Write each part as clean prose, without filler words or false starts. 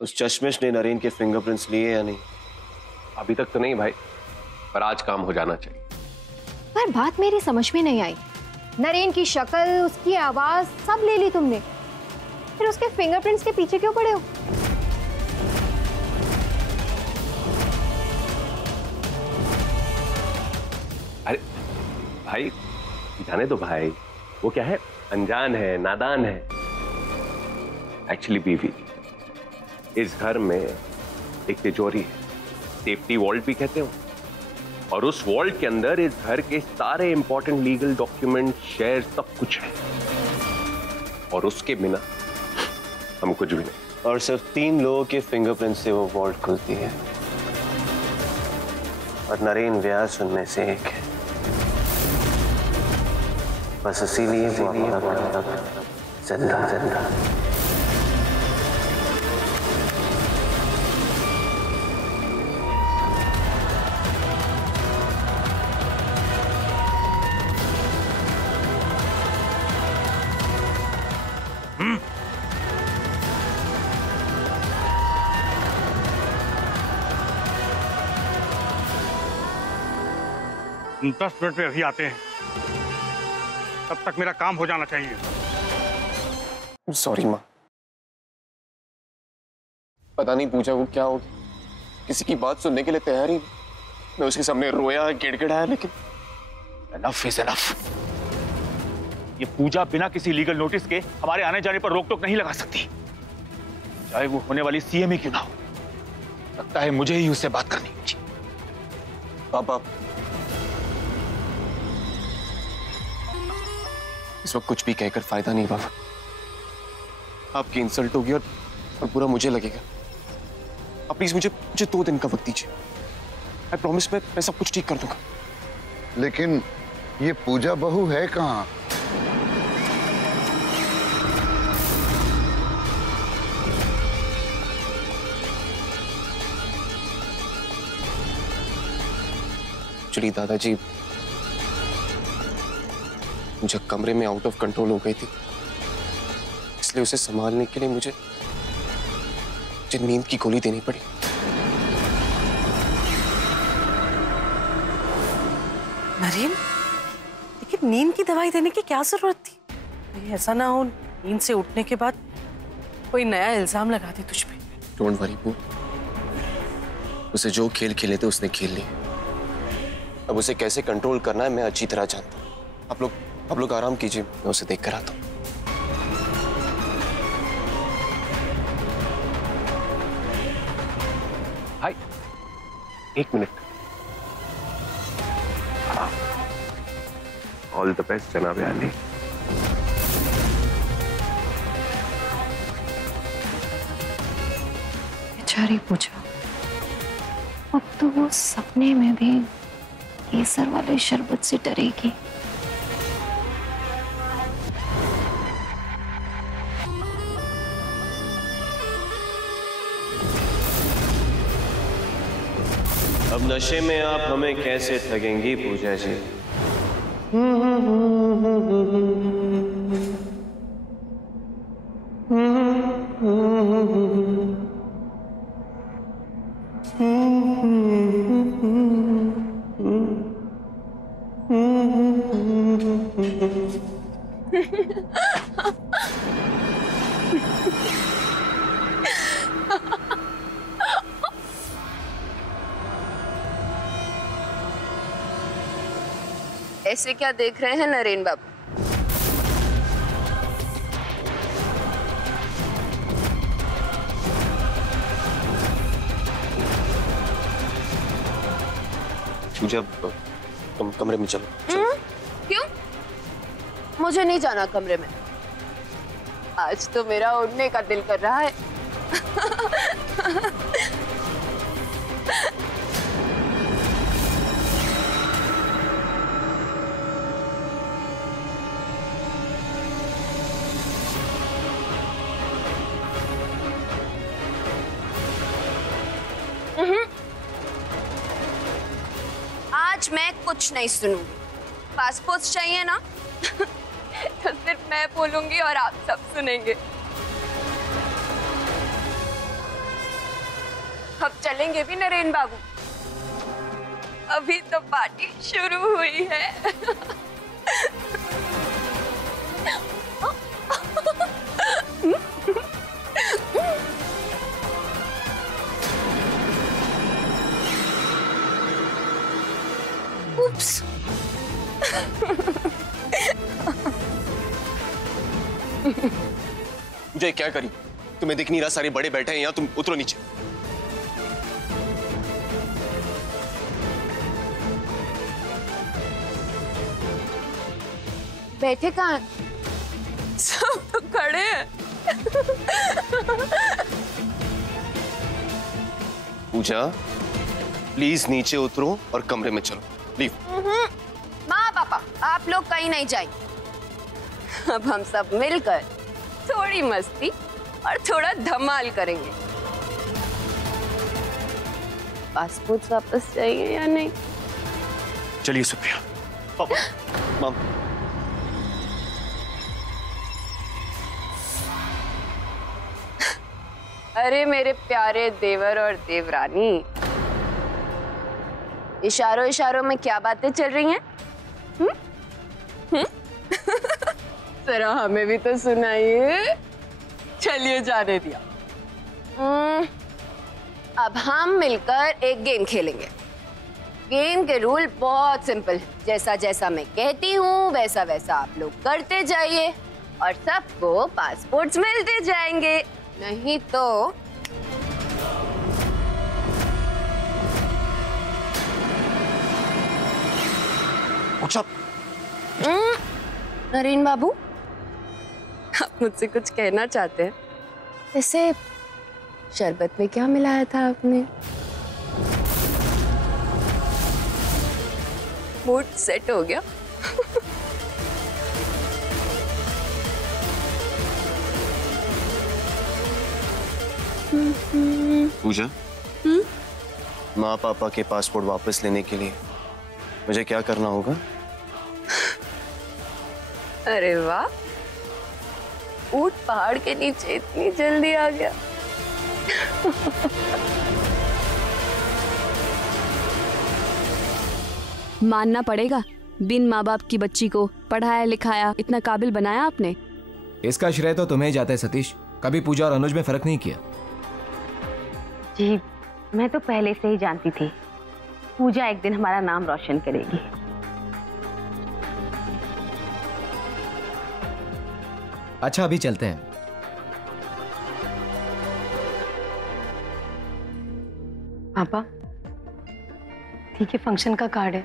उस चश्मिश ने नरेन के फिंगरप्रिंट्स लिए या नहीं? अभी तक तो नहीं भाई, पर आज काम हो जाना चाहिए। पर बात मेरी समझ में नहीं आई। नरेन की शक्ल, उसकी आवाज सब ले ली तुमने, फिर उसके फिंगरप्रिंट्स के पीछे क्यों पड़े हो? अरे भाई जाने दो भाई, वो क्या है, अनजान है, नादान है। एक्चुअली बीवी, इस घर में एक तिजोरी है, सेफ्टी वॉल्ट भी कहते हो, और उस वॉल्ट के अंदर इस घर के सारे इंपॉर्टेंट लीगल डॉक्यूमेंट, शेयर, सब कुछ है, और उसके बिना हम कुछ भी नहीं। और सिर्फ 3 लोगों के फिंगरप्रिंट से वो वॉल्ट खुलती है, और नरेन व्यास उनमें से एक है। बस इसीलिए वो जिंदा। हम 10 मिनट में अभी आते हैं, तब तक मेरा काम हो जाना चाहिए। सॉरी माँ, पता नहीं पूजा को क्या हो गया, किसी की बात सुनने के लिए तैयार ही नहीं। मैं उसके सामने रोया, गिड़गिड़ाया, लेकिन Enough is enough। ये पूजा बिना किसी लीगल नोटिस के हमारे आने जाने पर रोक टोक नहीं लगा सकती, चाहे वो होने वाली सीएम ही क्यों ना हो। लगता है मुझे ही उससे बात करनी होगी। पापा, इस वक्त कुछ भी कहकर फायदा नहीं बाबा। आपकी इंसल्ट होगी और बुरा मुझे लगेगा। आप प्लीज मुझे 2 दिन का वक्त दीजिए। आई प्रॉमिस मैं सब कुछ ठीक कर दूंगा। लेकिन ये पूजा बहू है कहाँ? एक्चुअली दादाजी, मुझे कमरे में आउट ऑफ कंट्रोल हो गई थी, इसलिए उसे संभालने के लिए मुझे नींद की गोली देनी पड़ी। नरेन, लेकिन नींद की दवाई देने की क्या जरूरत थी? ऐसा ना हो नींद से उठने के बाद कोई नया इल्जाम लगा दे तुझ पे। डोंट वरी बू, उसे जो खेल खेले थे उसने खेल लिए। अब उसे कैसे कंट्रोल करना है मैं अच्छी तरह जानता हूँ। आप लोग आराम कीजिए, मैं उसे देख कर आता हूँ। भाई 1 मिनट। ऑल द बेस्ट जनाब अली। बेचारी पूजा, अब तो वो सपने में भी केसर वाले शरबत से डरेगी। अब नशे में आप हमें कैसे ठगेंगी पूजा जी? ऐसे क्या देख रहे हैं नरेन बाबू? पूजा, तुम कमरे में चलो। क्यों? मुझे नहीं जाना कमरे में। आज तो मेरा उड़ने का दिल कर रहा है। आज मैं कुछ नहीं सुनूंगी। पासपोर्ट चाहिए ना? तो सिर्फ मैं बोलूंगी और आप सब सुनेंगे। अब चलेंगे भी नरेन बाबू? अभी तो पार्टी शुरू हुई है। उप्स। मुझे क्या करी? तुम्हें दिख नहीं रहा सारे बड़े बैठे हैं यहाँ, तुम उतरो नीचे। बैठे कहाँ? सब तो खड़े हैं। पूजा प्लीज नीचे उतरो और कमरे में चलो, लीव। माँ पापा आप लोग कहीं नहीं जाएंगे। अब हम सब मिलकर थोड़ी मस्ती और थोड़ा धमाल करेंगे। पासपोर्ट वापस चाहिए या नहीं? चलिए सुप्रिया। पापा, मम। अरे मेरे प्यारे देवर और देवरानी, इशारों इशारों में क्या बातें चल रही हैं? जरा हमें भी तो सुनाइए। चलिए जाने दिया। अब हम मिलकर एक गेम खेलेंगे। गेम के रूल बहुत सिंपल है। जैसा जैसा मैं कहती हूँ वैसा वैसा आप लोग करते जाइए और सबको पासपोर्ट्स मिलते जाएंगे। नहीं तो अच्छा। नरेन बाबू, आप मुझसे कुछ कहना चाहते हैं? वैसे शरबत में क्या मिलाया था आपने? मूड सेट हो गया। पूजा, माँ पापा के पासपोर्ट वापस लेने के लिए मुझे क्या करना होगा? अरे वाह, ऊंट पहाड़ के नीचे इतनी जल्दी आ गया। मानना पड़ेगा, बिन माँ बाप की बच्ची को पढ़ाया लिखाया इतना काबिल बनाया आपने। इसका श्रेय तो तुम्हें ही जाता है सतीश। कभी पूजा और अनुज में फर्क नहीं किया। जी मैं तो पहले से ही जानती थी पूजा एक दिन हमारा नाम रोशन करेगी। अच्छा अभी चलते हैं। पापा ठीक है, फंक्शन का कार्ड है,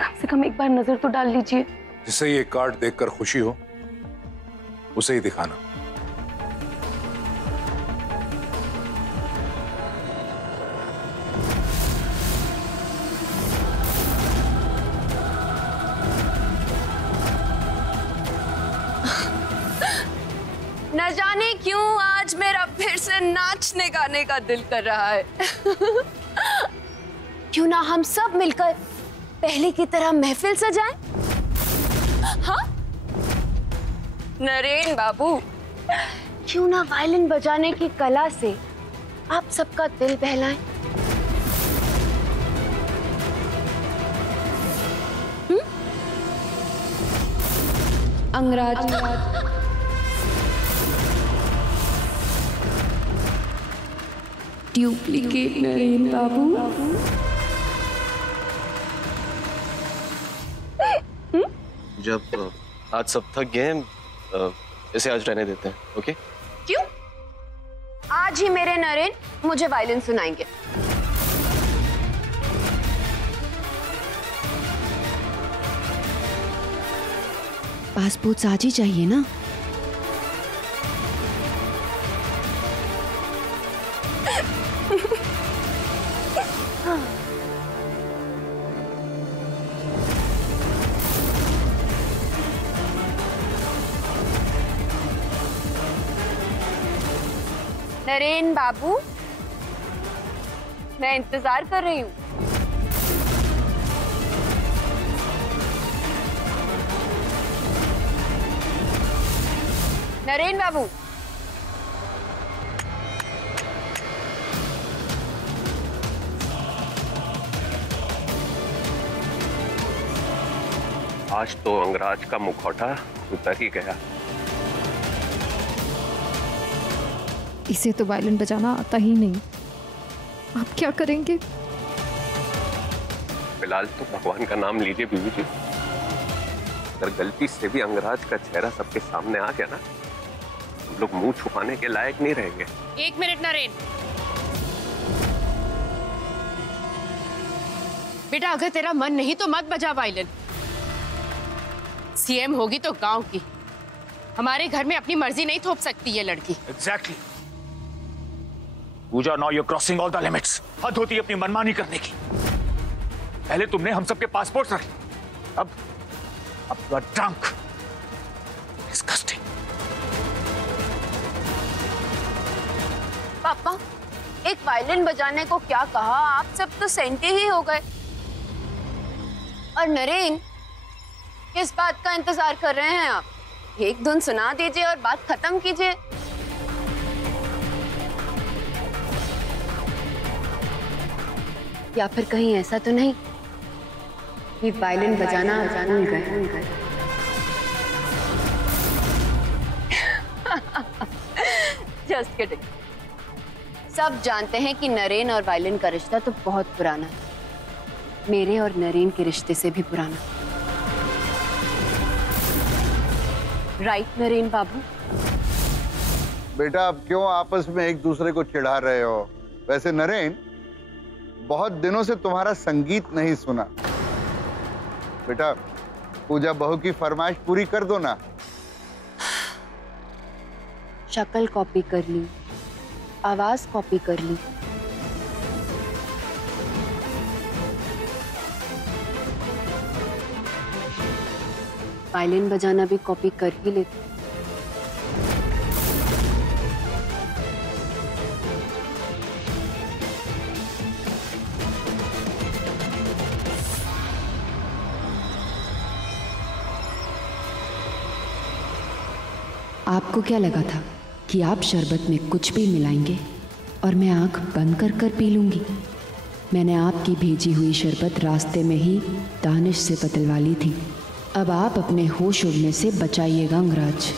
कम से कम एक बार नजर तो डाल लीजिए। जिसे ये कार्ड देखकर खुशी हो उसे ही दिखाना। न जाने क्यों आज मेरा फिर से नाचने गाने का दिल कर रहा है। क्यों ना हम सब मिलकर पहले की तरह महफिल सजाएं? हाँ? नरेन बाबू, क्यों ना वायलिन बजाने की कला से आप सबका दिल बहलाएं? अंगराज डुप्लीकेट नरेन बाबू। जब आज सब थक गए इसे आज रहने देते हैं, ओके? क्यों? आज ही मेरे नरेन मुझे वायलिन सुनाएंगे। पासपोर्ट आज ही चाहिए ना? नरेन बाबू, मैं इंतजार कर रही हूँ। नरेन बाबू, आज तो अंगराज का मुखौटा उतर ही गया। इसे तो वायलिन बजाना आता ही नहीं। आप क्या करेंगे? फिलहाल तो भगवान का नाम लीजिए बीवी जी। अगर गलती से भी अंगराज का चेहरा सबके सामने आ गया ना, हम लोग मुंह छुपाने के लायक नहीं रहेंगे। 1 मिनट नरेन। बेटा अगर तेरा मन नहीं तो मत बजा वायलिन। सीएम होगी तो गांव की, हमारे घर में अपनी मर्जी नहीं थोप सकती ये लड़की। Exactly. Pooja, now you crossing all the limits. हद होती है अपनी मनमानी करने की। पहले तुमने हम सबके पासपोर्ट रखे, अब यू आर ड्रंक। डिस्गस्टिंग। पापा, एक वायलिन बजाने को क्या कहा, आप सब तो सेंटे ही हो गए। और नरेन, किस बात का इंतजार कर रहे हैं आप? एक धुन सुना दीजिए और बात खत्म कीजिए। या फिर कहीं ऐसा तो नहीं कि वायलिन बजाना भूल गए? Just kidding. सब जानते हैं कि नरेन और वायलिन का रिश्ता तो बहुत पुराना है, मेरे और नरेन के रिश्ते से भी पुराना। राइट नरेन बाबू? बेटा, अब क्यों आपस में एक दूसरे को चिढ़ा रहे हो? वैसे नरेन, बहुत दिनों से तुम्हारा संगीत नहीं सुना। बेटा, पूजा बहू की फरमाइश पूरी कर दो ना। शक्ल कॉपी कर ली, आवाज कॉपी कर ली, वायलिन बजाना भी कॉपी कर ही लेती। आपको क्या लगा था कि आप शरबत में कुछ भी मिलाएंगे और मैं आंख बंद कर कर पी लूंगी? मैंने आपकी भेजी हुई शरबत रास्ते में ही दानिश से बदलवा ली थी। अब आप अपने होश उड़ने से बचाइएगा अंगराज।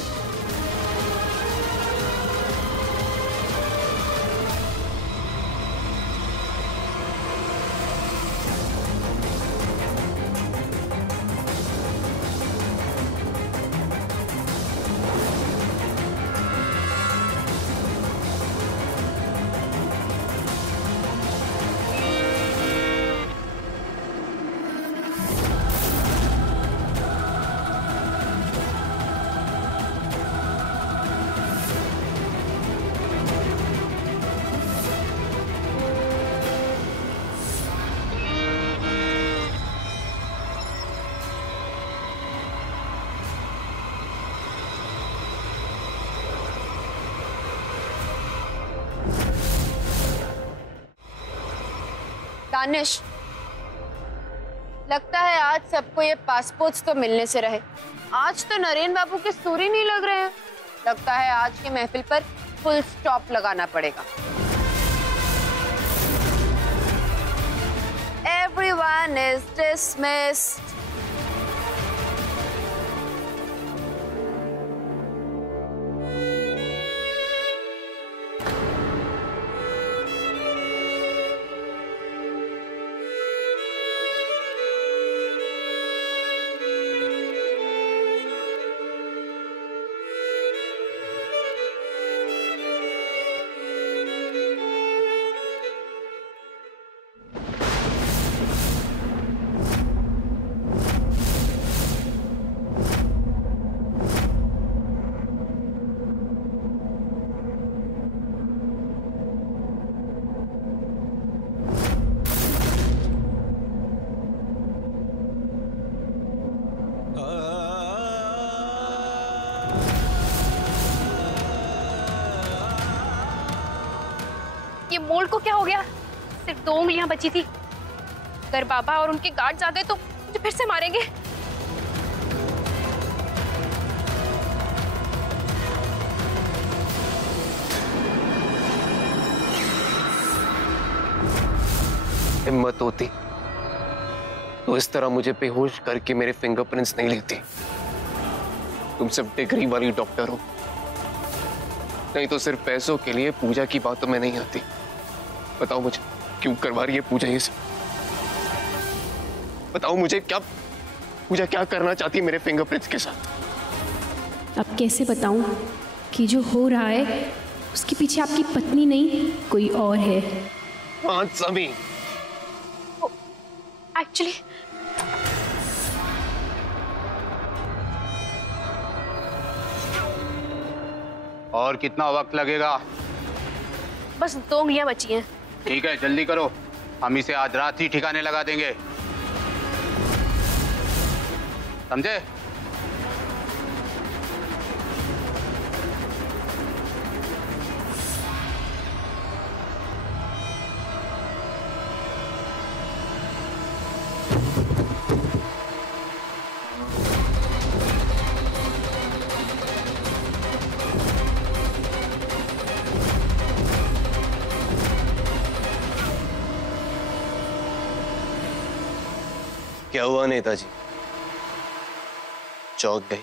दानिश, लगता है आज सबको ये पासपोर्ट्स तो मिलने से रहे। आज तो नरेन बाबू के सुर ही नहीं लग रहे हैं। लगता है आज की महफिल पर फुल स्टॉप लगाना पड़ेगा। Everyone is dismissed. ये मोल्ड को क्या हो गया? सिर्फ 2 उंगलियां बची थी। अगर बाबा और उनके गार्ड्स आ गए तो मुझे फिर से मारेंगे। हिम्मत होती तो इस तरह मुझे बेहोश करके मेरे फिंगरप्रिंट्स नहीं लेती। तुम सिर्फ डिग्री वाली डॉक्टर हो, नहीं तो सिर्फ पैसों के लिए पूजा की बातों में नहीं आती। बताओ मुझे क्यों करवा रही है पूजा ये सब? बताओ मुझे पूजा क्या करना चाहती है मेरे फिंगरप्रिंट्स के साथ? अब कैसे बताऊं कि जो हो रहा है उसके पीछे आपकी पत्नी नहीं कोई और है। हाँ समी, एक्चुअली और कितना वक्त लगेगा? बस 2 उंगलियां बची हैं। ठीक है, जल्दी करो, हम इसे आज रात ही ठिकाने लगा देंगे, समझे? क्या हुआ नेताजी? चौंक गई?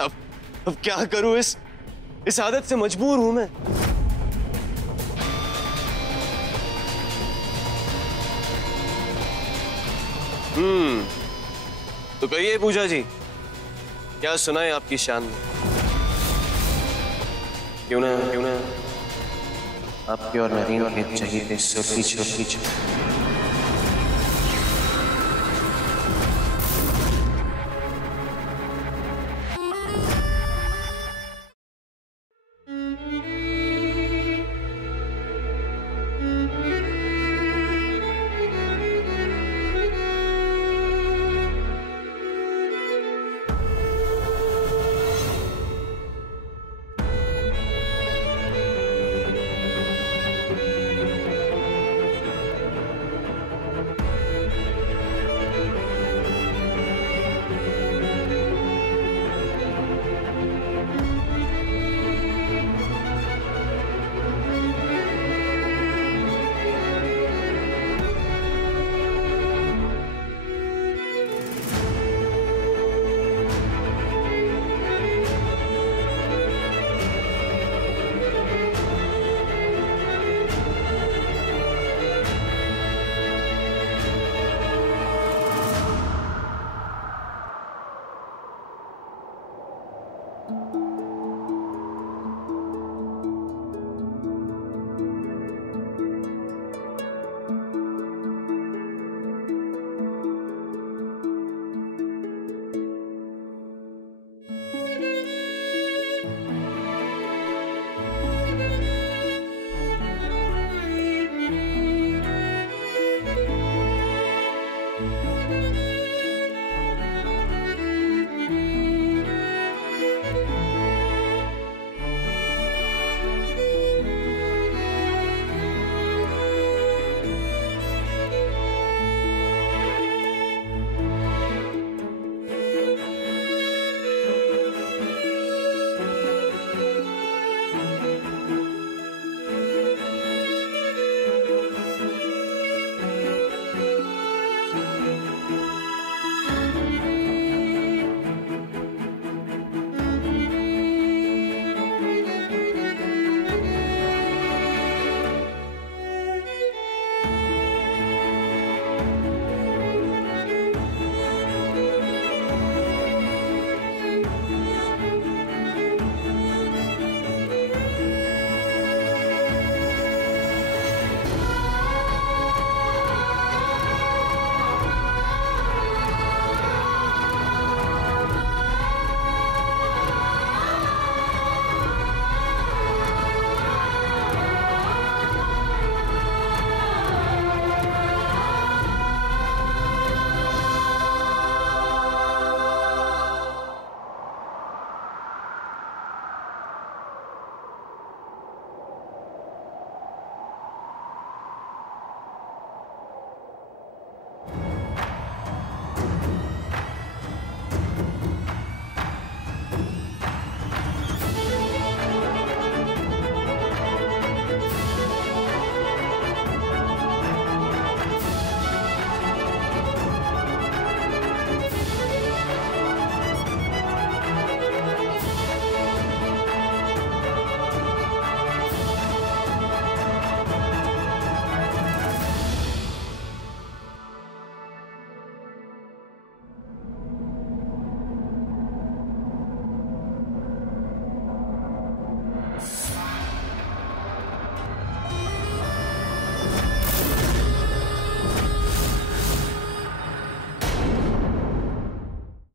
अब क्या करूं? इस आदत से मजबूर हूं मैं। तो कहिए पूजा जी, क्या सुनाए आपकी शान में? क्यों ना आपके और नरीन के चाहिए थे छोटी छोटी